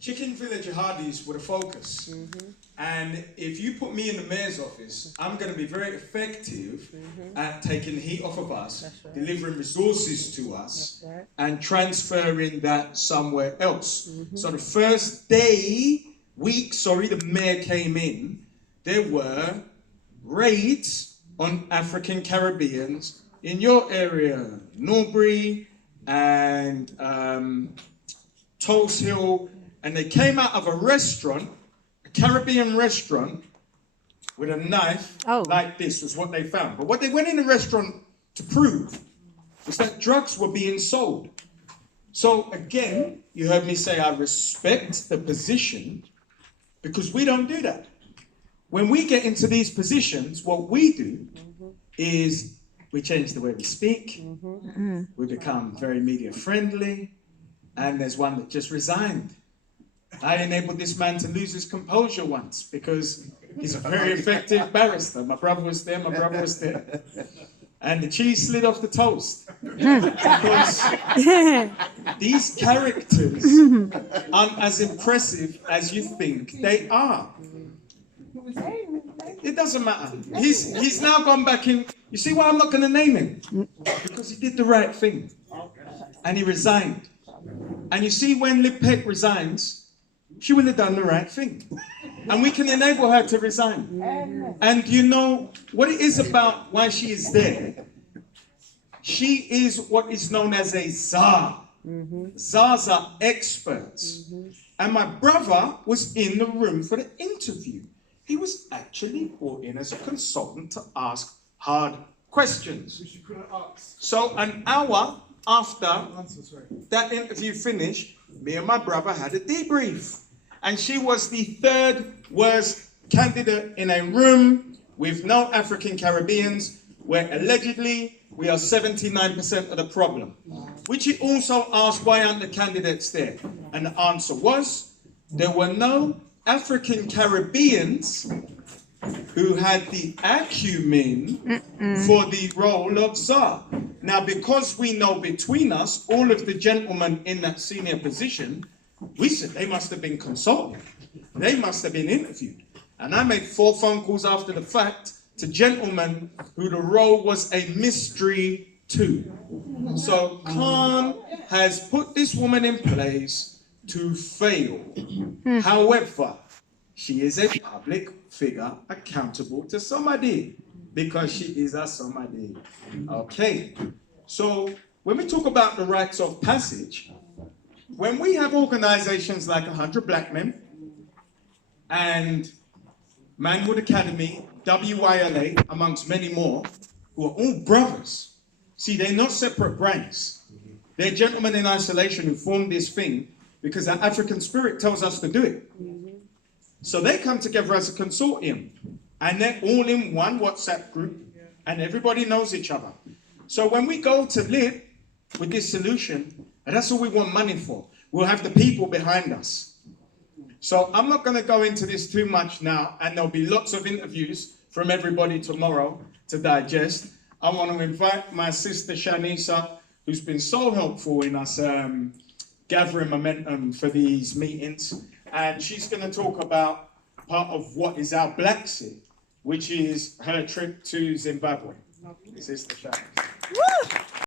Chicken Villa jihadis were the focus. And if you put me in the mayor's office, I'm going to be very effective at taking the heat off of us, delivering resources to us, and transferring that somewhere else. So the first week, the mayor came in, there were raids on African Caribbeans in your area, Norbury and Tulse Hill, and they came out of a restaurant, a Caribbean restaurant, with a knife like this was what they found. But what they went in the restaurant to prove was that drugs were being sold. So again, you heard me say I respect the position because we don't do that. When we get into these positions, what we do is we change the way we speak, we become very media friendly, and there's one that just resigned. I enabled this man to lose his composure once because he's a very effective barrister. My brother was there, and the cheese slid off the toast. Because these characters aren't as impressive as you think they are. It doesn't matter. He's now gone back in. You see why I'm not going to name him? Because he did the right thing. And he resigned. And you see when Liv Peck resigns, she will have done the right thing. And we can enable her to resign. And you know what it is about why she is there? She is what is known as a czar. Czars are experts. And my brother was in the room for the interview. He was actually brought in as a consultant to ask hard questions. Which you couldn't ask. So an hour after that interview finished, me and my brother had a debrief. And she was the third worst candidate in a room with no African Caribbeans, where allegedly we are 79% of the problem. Which he also asked, why aren't the candidates there? And the answer was, there were no African Caribbeans who had the acumen for the role of czar. Now, because we know between us, all of the gentlemen in that senior position, we said they must have been consulted. They must have been interviewed. And I made 4 phone calls after the fact to gentlemen who the role was a mystery to. So Khan has put this woman in place to fail. However, she is a public figure accountable to somebody because she is a somebody. Okay. So when we talk about the rites of passage, when we have organizations like 100 Black Men and Manhood Academy, WILA, amongst many more, who are all brothers. See, they're not separate brands. They're gentlemen in isolation who formed this thing because our African spirit tells us to do it. So they come together as a consortium and they're all in one WhatsApp group and everybody knows each other. So when we go to live with this solution, and that's all we want money for, we'll have the people behind us. So I'm not going to go into this too much now, and there'll be lots of interviews from everybody tomorrow to digest. I want to invite my sister Shanisa, who's been so helpful in us gathering momentum for these meetings, and she's going to talk about part of what is our Black Sea, which is her trip to Zimbabwe. Sister Shanisa.